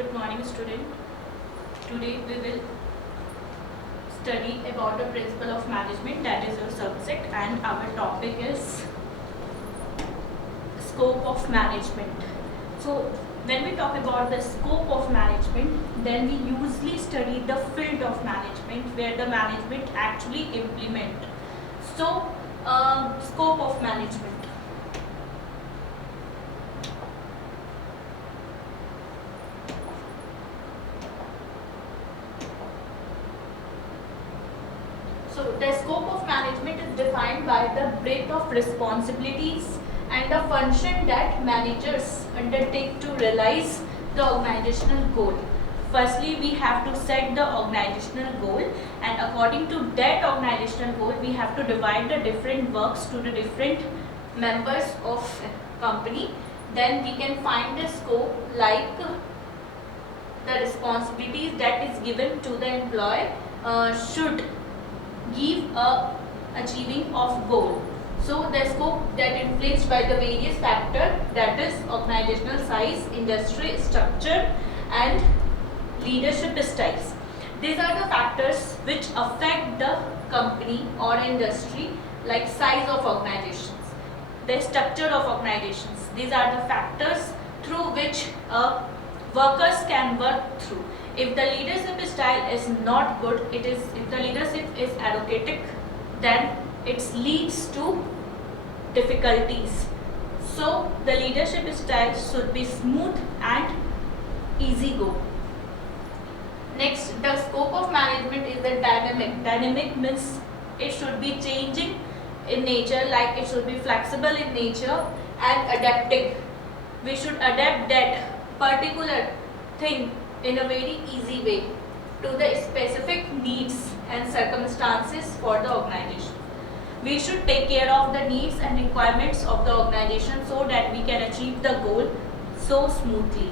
Good morning, student. Today we will study about the principle of management, that is your subject, and our topic is scope of management. So when we talk about the scope of management, then we usually study the field of management where the management actually implement. So scope of management. So the scope of management is defined by the breadth of responsibilities and the function that managers undertake to realize the organizational goal. Firstly, we have to set the organizational goal, and according to that organizational goal, we have to divide the different works to the different members of company. Then we can find the scope like the responsibilities that is given to the employee should give a achieving of goal. So the scope that influenced by the various factors, that is organizational size, industry structure and leadership styles. These are the factors which affect the company or industry, like size of organizations, the structure of organizations. These are the factors through which workers can work through. If the leadership style is not good, if the leadership is arrogant, then it leads to difficulties. So the leadership style should be smooth and easy go. Next, the scope of management is the dynamic. Dynamic means it should be changing in nature, like it should be flexible in nature and adapting. We should adapt that particular thing in a very easy way to the specific needs and circumstances for the organization. We should take care of the needs and requirements of the organization so that we can achieve the goal so smoothly.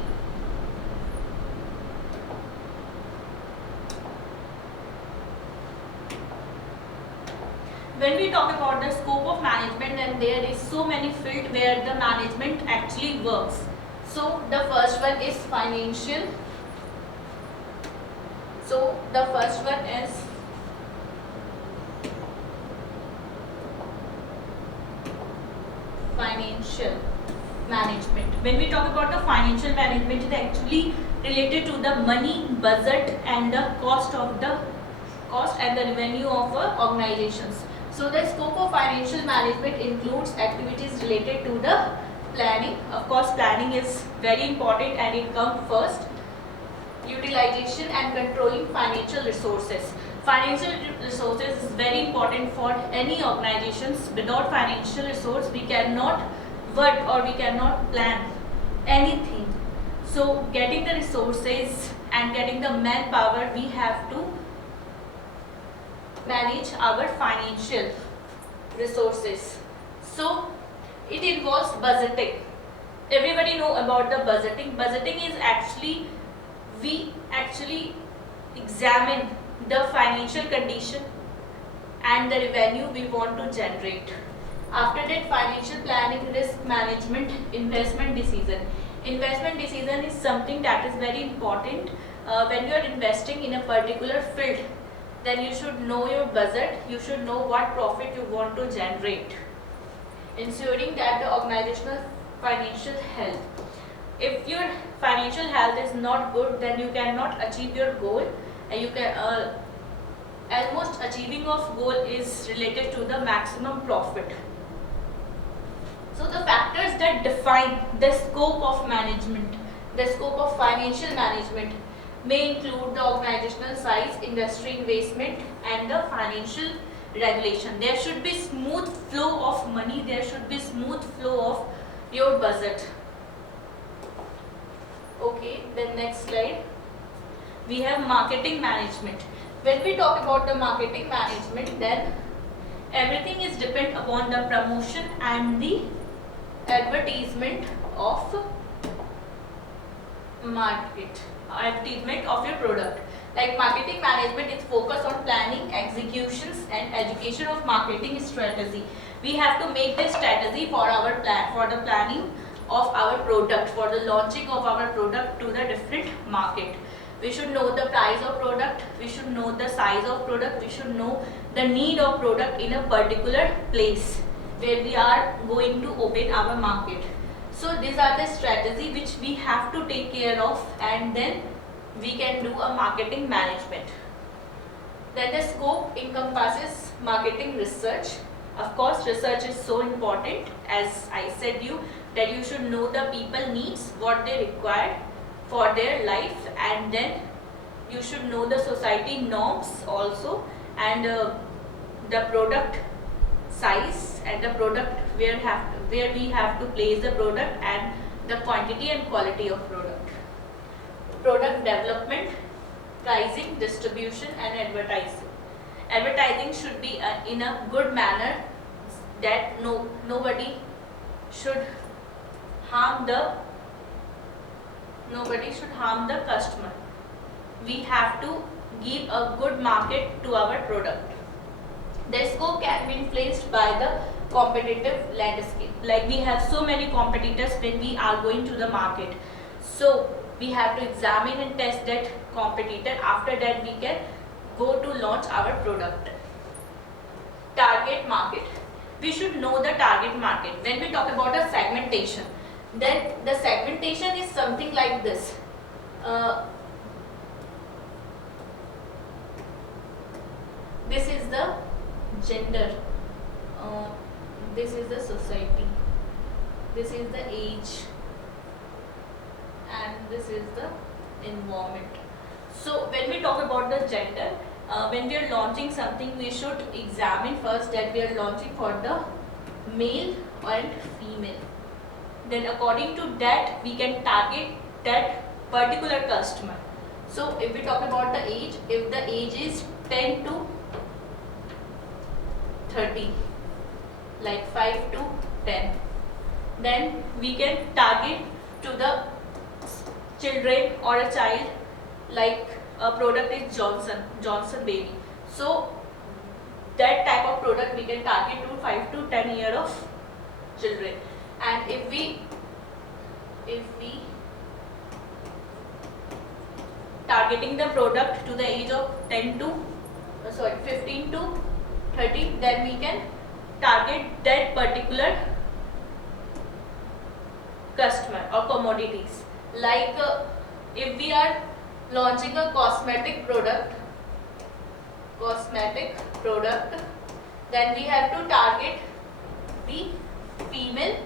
When we talk about the scope of management, then there is so many fields where the management actually works. So the first one is financial. So the first one is financial management. When we talk about the financial management, it is actually related to the money, budget and the cost and the revenue of organizations. So the scope of financial management includes activities related to the planning. Of course, planning is very important and it comes first. Utilization and controlling financial resources. Financial resources is very important for any organizations. Without financial resource, we cannot work or we cannot plan anything. So getting the resources and getting the manpower, we have to manage our financial resources. So it involves budgeting. Everybody know about the budgeting. Budgeting is we actually examine the financial condition and the revenue we want to generate. After that, financial planning, risk management, investment decision. Investment decision is something that is very important. When you are investing in a particular field, then you should know your budget, you should know what profit you want to generate. Ensuring that the organizational financial health. If your financial health is not good, then you cannot achieve your goal. And you can almost achieving of goal is related to the maximum profit. So the factors that define the scope of management, the scope of financial management may include the organizational size, industry investment and the financial regulation. There should be smooth flow of money, there should be smooth flow of your budget. Okay, then next slide. We have marketing management. When we talk about the marketing management, then everything is depend upon the promotion and the advertisement of advertisement of your product. Like marketing management is focused on planning, executions and education of marketing strategy. We have to make the strategy for our for the planning of our product, for the launching of our product to the different market. We should know the price of product, we should know the size of product, we should know the need of product in a particular place where we are going to open our market. So these are the strategy which we have to take care of, and then we can do a marketing management. Then the scope encompasses marketing research. Of course, research is so important, as I said you, that you should know the people needs, what they require for their life, and then you should know the society norms also, and the product size, and the product where we have to place the product, and the quantity and quality of product. Product development, pricing, distribution, and advertising. Advertising should be in a good manner, that nobody should harm the customer. We have to give a good market to our product. The scope can be influenced by the competitive landscape. Like we have so many competitors when we are going to the market. So we have to examine and test that competitor. After that we can go to launch our product. Target market. We should know the target market. When we talk about a segmentation, then the segmentation is something like this. This is the gender, this is the society, this is the age, and this is the environment. So when we talk about the gender, when we are launching something, we should examine first that we are launching for the male and female. Then according to that we can target that particular customer. So if we talk about the age, if the age is 10 to 30, like 5 to 10, then we can target to the children or a child, like a product is Johnson baby. So that type of product we can target to 5 to 10 year of children. And if we targeting the product to the age of 15 to 30, then we can target that particular customer or commodities. Like if we are launching a cosmetic product, then we have to target the female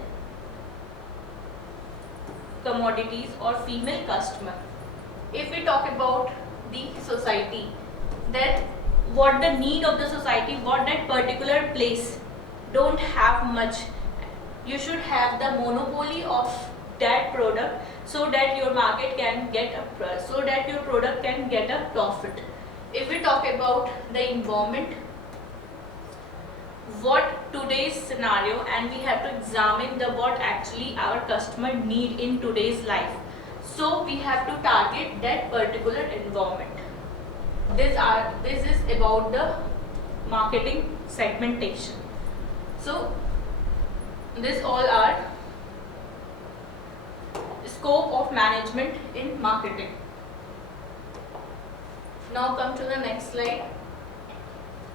commodities or female customer. If we talk about the society, then what the need of the society, what that particular place don't have much, you should have the monopoly of that product, so that your market can get so that your product can get a profit. If we talk about the environment, what today's scenario, and we have to examine the what actually our customer need in today's life, so we have to target that particular environment. This is about the marketing segmentation. So this all are scope of management in marketing. Now come to the next slide.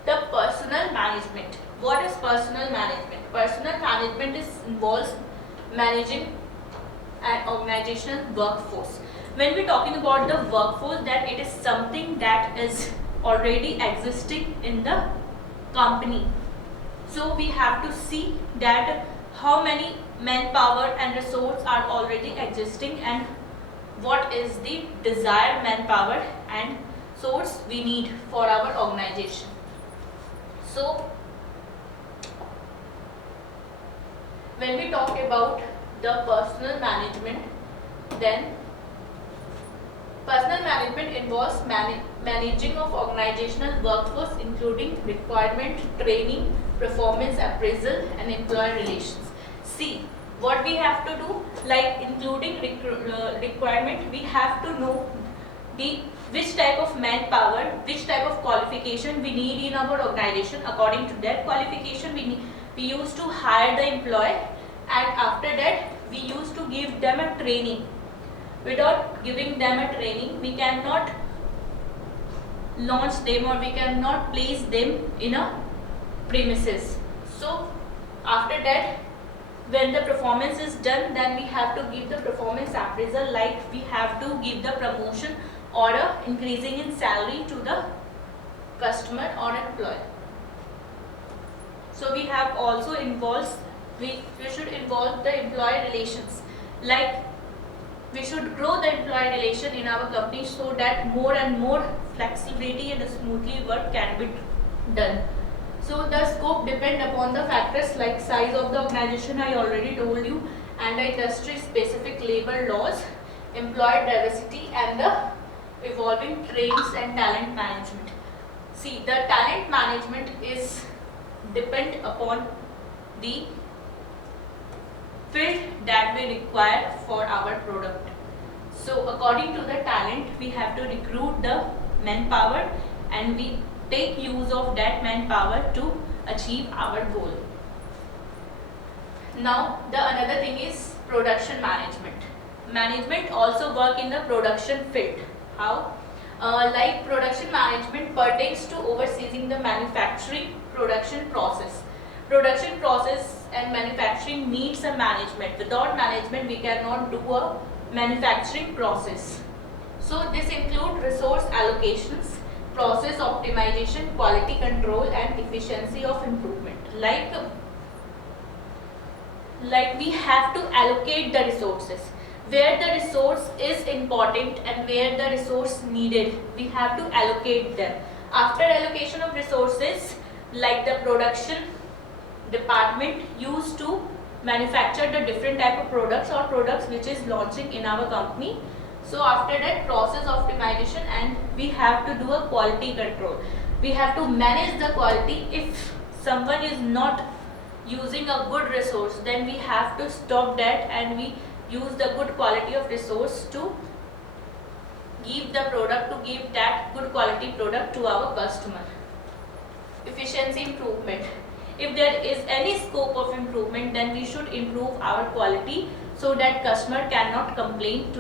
The personal management. What is personal management? Personal management involves managing an organizational workforce. When we're talking about the workforce, that it is something that is already existing in the company. So we have to see that how many manpower and resource are already existing, and what is the desired manpower and source we need for our organization. So when we talk about the personal management, then personal management involves managing of organizational workforce, including requirement, training, performance appraisal, and employee relations. See, what we have to do, like including requirement, we have to know which type of manpower, which type of qualification we need in our organization. According to that qualification, we used to hire the employee, and after that we used to training. Without giving them a training, we cannot launch them or we cannot place them in a premises. So after that, when the performance is done, then we have to give the performance appraisal, like we have to give the promotion or a increasing in salary to the customer or employee. So we have also involves, we should involve the employee relations, like we should grow the employee relation in our company so that more and more flexibility and smoothly work can be done. So the scope depend upon the factors like size of the organization, I already told you, and the industry specific labor laws, employee diversity, and the evolving trends and talent management. See, the talent management is depend upon the field that we require for our product. So according to the talent, we have to recruit the manpower and we take use of that manpower to achieve our goal. Now the another thing is production management. Management also work in the production field. How? Like production management pertains to overseeing the manufacturing production process. Production process and manufacturing needs a management. Without management, we cannot do a manufacturing process. So this include resource allocations, process optimization, quality control, and efficiency of improvement. Like we have to allocate the resources. Where the resource is important and where the resource needed, we have to allocate them. After allocation of resources, like the production department used to manufacture the different type of products or products which is launching in our company. So after that, process optimization, and we have to do a quality control. We have to manage the quality. If someone is not using a good resource, then we have to stop that and we use the good quality of resource to give the product, to give that good quality product to our customer. Efficiency improvement. If there is any scope of improvement, then we should improve our quality so that customer cannot complain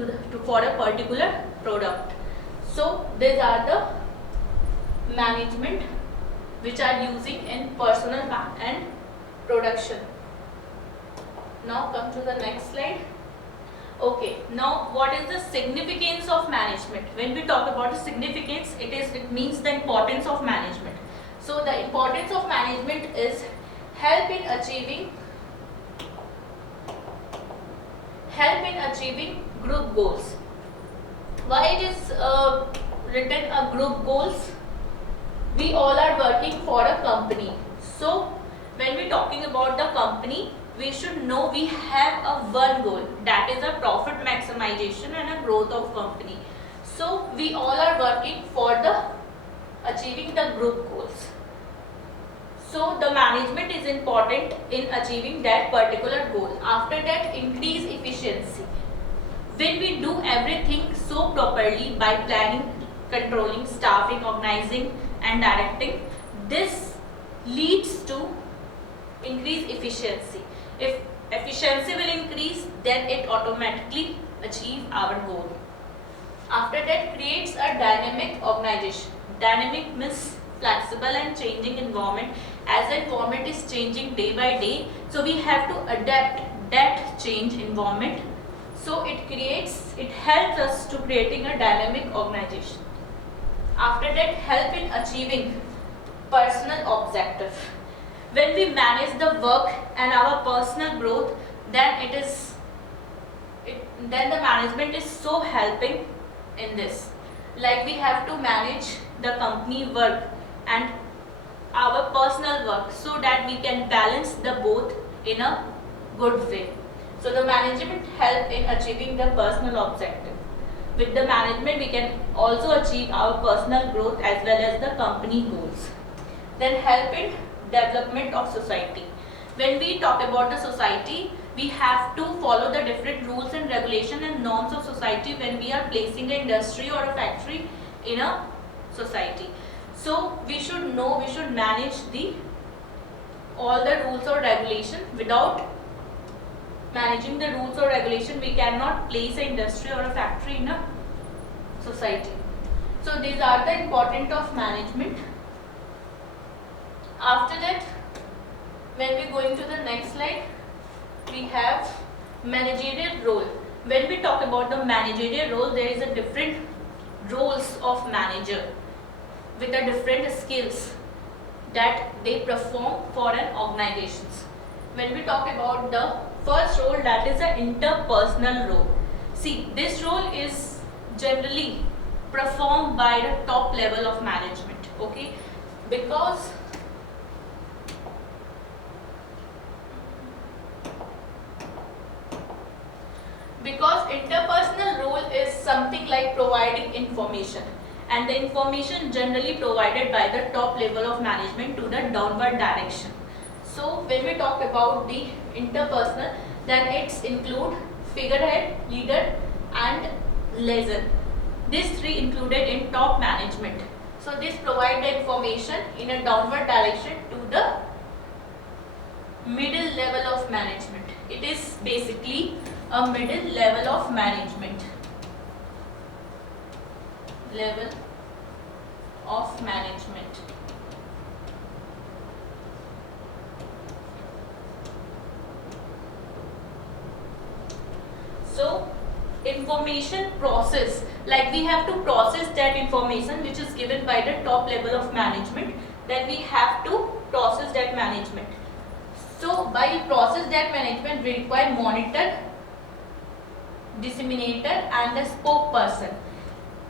for a particular product. So these are the management which are using in personal and production. Now come to the next slide. Okay, now what is the significance of management? When we talk about the significance, it means the importance of management. So the importance of management is help in achieving group goals. Why it is written a group goals? We all are working for a company. So when we talking about the company, we should know we have a one goal, that is a profit maximization and a growth of company. So we all are working for the achieving the group goals. So the management is important in achieving that particular goal. After that, increase efficiency. When we do everything so properly by planning, controlling, staffing, organizing and directing, this leads to increase efficiency. If efficiency will increase, then it automatically achieve our goal. After that, creates a dynamic organization. Dynamic means flexible and changing environment. As the environment is changing day by day, so we have to adapt that change environment. So it helps us to creating a dynamic organization. After that, help in achieving personal objective. When we manage the work and our personal growth, then then the management is so helping in this. Like we have to manage the company work and our personal work so that we can balance the both in a good way. So the management help in achieving the personal objective. With the management, we can also achieve our personal growth as well as the company goals. Then help in development of society. When we talk about the society, we have to follow the different rules and regulation and norms of society when we are placing an industry or a factory in a society. So we should know, we should manage all the rules or regulation without managing the rules or regulation, we cannot place an industry or a factory in a society. So these are the important of management. After that, when we go into the next slide, we have managerial role. When we talk about the managerial role, there is a different roles of manager with the different skills that they perform for an organizations. When we talk about the first role, that is the interpersonal role. See, this role is generally performed by the top level of management, okay? Because interpersonal role is something like providing information, and the information generally provided by the top level of management to the downward direction. So when we talk about the interpersonal, then it's include figurehead, leader and liaison. These three included in top management. So this provide the information in a downward direction to the middle level of management. It is basically a middle level of management. Level of management. So information process, like we have to process that information which is given by the top level of management, then we have to process that management. So by process that management, we require monitor, disseminator and the spokesperson.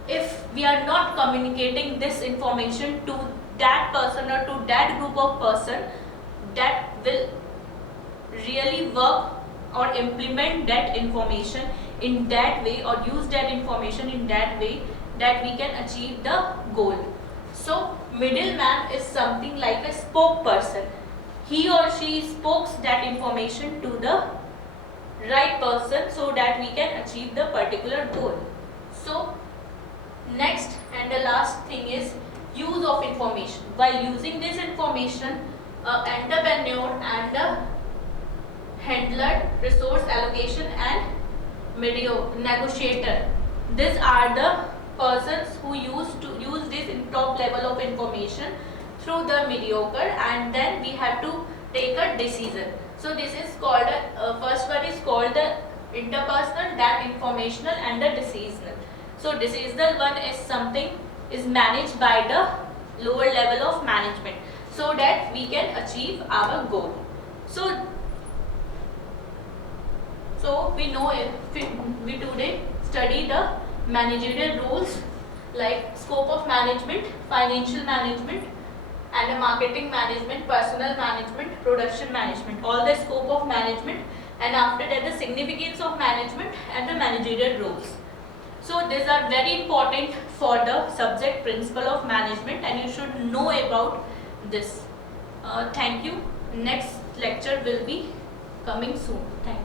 If we are not communicating this information to that person or to that group of person, that will really work or implement that information in that way or use that information in that way that we can achieve the goal. So middleman is something like a spokesperson. He or she spokes that information to the right person so that we can achieve the particular goal. So next and the last thing is use of information. While using this information, entrepreneur and the handler, resource allocation and negotiator, these are the persons who used to use this top level of information through the mediocre, and then we have to take a decision. So this is called first one is called the interpersonal, then informational and the decisional. So decisional one is something is managed by the lower level of management so that we can achieve our goal. So we know if we today study the managerial roles like scope of management, financial management and the marketing management, personal management, production management, all the scope of management, and after that the significance of management and the managerial roles. So these are very important for the subject principle of management and you should know about this. Thank you. Next lecture will be coming soon. Thank you.